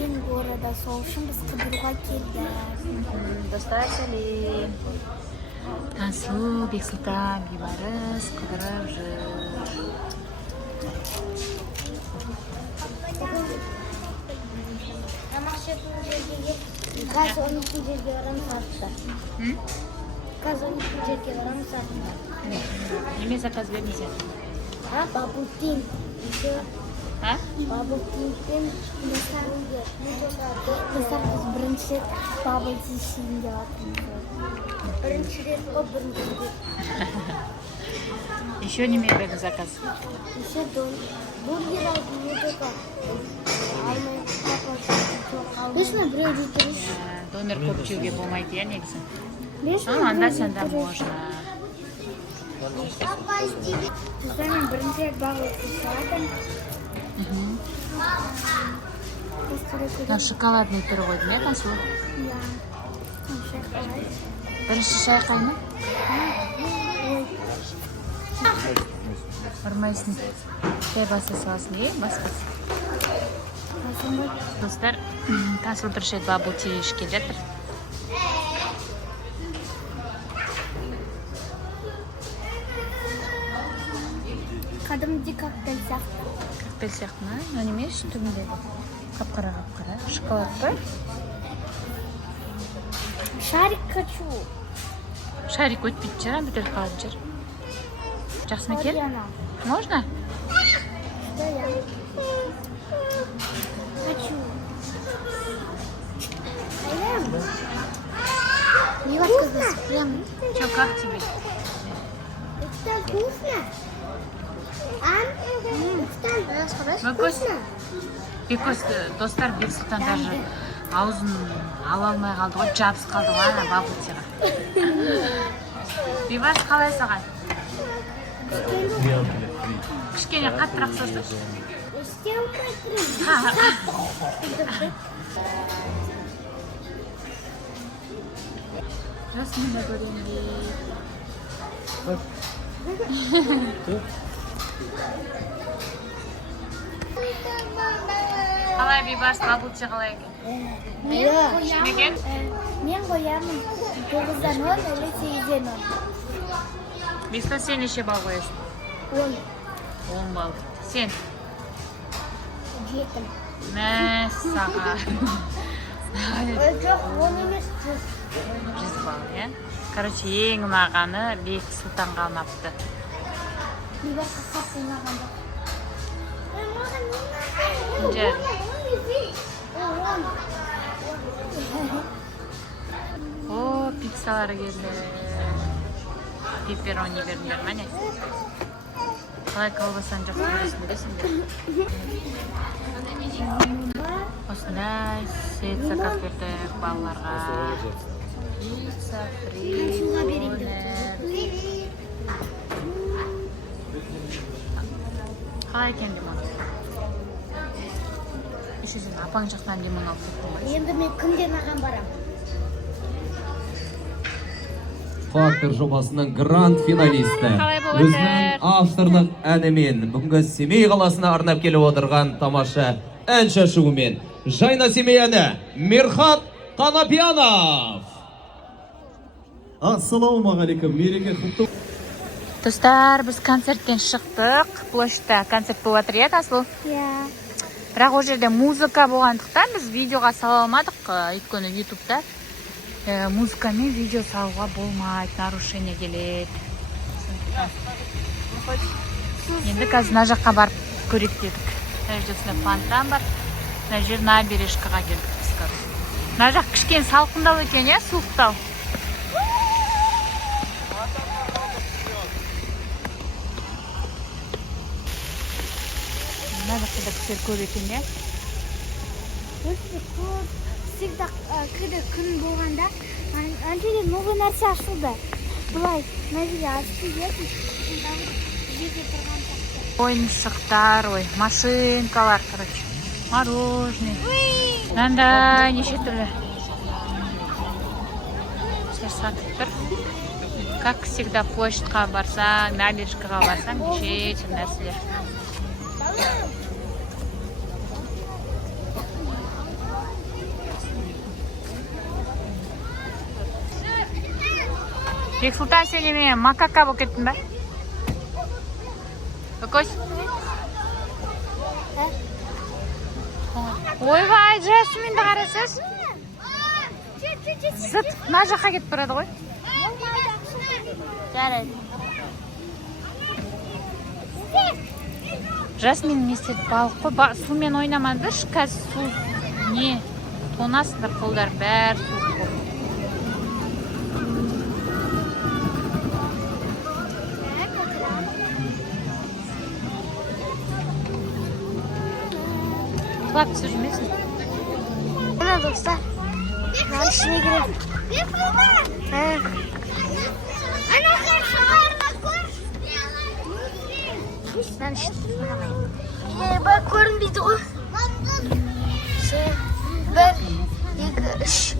кең города, сол үшін біз қыдыруға келдік. Достар, сәлем. Тансу, Бексұлтан, Бейбарыс қыдырып жүр. Gaz 12 жерге барамыз артта. Gaz 12 жерге барамыз артта. Неме заказ бердіңіз? Бабутин. Бабутин. Достар, біз бірінші рет бабутин ішейін деп жатырмыз. Бірінші рет қой, бірінші рет. Еще неме бердіңіз заказ? Еще бургер алдым, не только. Точно біреу дейтіріш? Донор көп жеуге болмайды, я негізі. Анда-санда можно. Мен бірінші рет бабутин салатым. Шоколадный пир қойдың, не Тансу? Иә. Бірінші шайқай ма? Ұрмайсың. Шай басы саласын, баспасы. Достар, Тансу бірінші рет бабутин ішіп келе жатыр. Қадымды коктейль сияқты. Коктейль сияқты ма? Но неме түбінде? Қап-қара. Шоколад ба? Шарик хочу. Шарик өтпейді жара, бүйтел қалады жар. Жақсы ма екен? Можно? Что я? Хочу. Не вкусно. Прям. Че, как тебе? Это вкусно. Вкусно. Бекос, достар, Бексұлтан даже аузын ала алмай қалды ғой, жабыс қалды ғой, ана бабутиға. Бейбарыс қалай саған? Кішкене қаттырақ сосын. Жасмина көрінді. Қалай Бейбарыс, бабутия қалай екен? Ішмеген? Мен қоямын 9-дан 10 или 8-ден 10. Бексұлтан, сен неше бал қоясың? 10. 10 бал. Сен? 7. Мә, саға. Жоқ, 10 емес 100 бал, е? Короче, ең ұнағаны Бексұлтанға ұнапты. Бейбарысқа қатты ұнағанда. Жер. О, пиццалары келді. Пепперони бердіңдер ма не? Қалай колбасан жоқ көресің десің? Осындай сет заказ бердік балаларға. Пицца, фри, қалай екен лимон? Үшізін апаң жақтан лимон алып кеттің ба? Енді мен күнде маған барам. Фактор жобасының гранд финалисті. Өзінің авторлық әнімен бүгінгі Семей қаласына арнап келіп отырған тамаша ән шашуымен Жайна Семей әні Мирхат Қанапиянов. Ассалаумағалейкум, мереке құтты. Достар, біз концерттен шықтық. Площадьта концерт болып жатыр, Тансу? Иә. Бірақ ол жерде музыка болғандықтан біз видеоға сала алмадық, өйткені ютубта музыкамен видео салуға болмайды, нарушение келеді. Енді қазір мына жаққа барып көрейік дедік. Мына жерде фонтан бар, мына жер набережкаға келдік біз. Мына жақ кішкене салқындау екен, суықтау. Мына жақта да кісілер көп екен, Всегда күн болғанда антеде новый нәрсе ашылды. Бұлай, мына жерде ашты еді. Жерде тұрған сияқты. Ойыншықтар, машинкалар, короче. Мороженое. Мынандай неше түрлі. Сатып тұр. Как всегда, площадьқа барсаң, набережкаға барсаң, неше түрлі нәрселер. Бексұлтан, сен немене макака болып кеттің ба? Көкөс? Ойбай, Жасминді қарасаш. Зыт, мына жаққа кетіп барады ғой. Жарайды. Жасмин не істеді? Балық қой. Сумен ойнамадыш, қазір су не? Тонасыңдар қолдар бәрі су қой. Құлап түсіп жүрмесін? Мына достар. Мына ішіне кірем. Мына ішіне. Бak көрінбейді ғой. 1, 2, 3.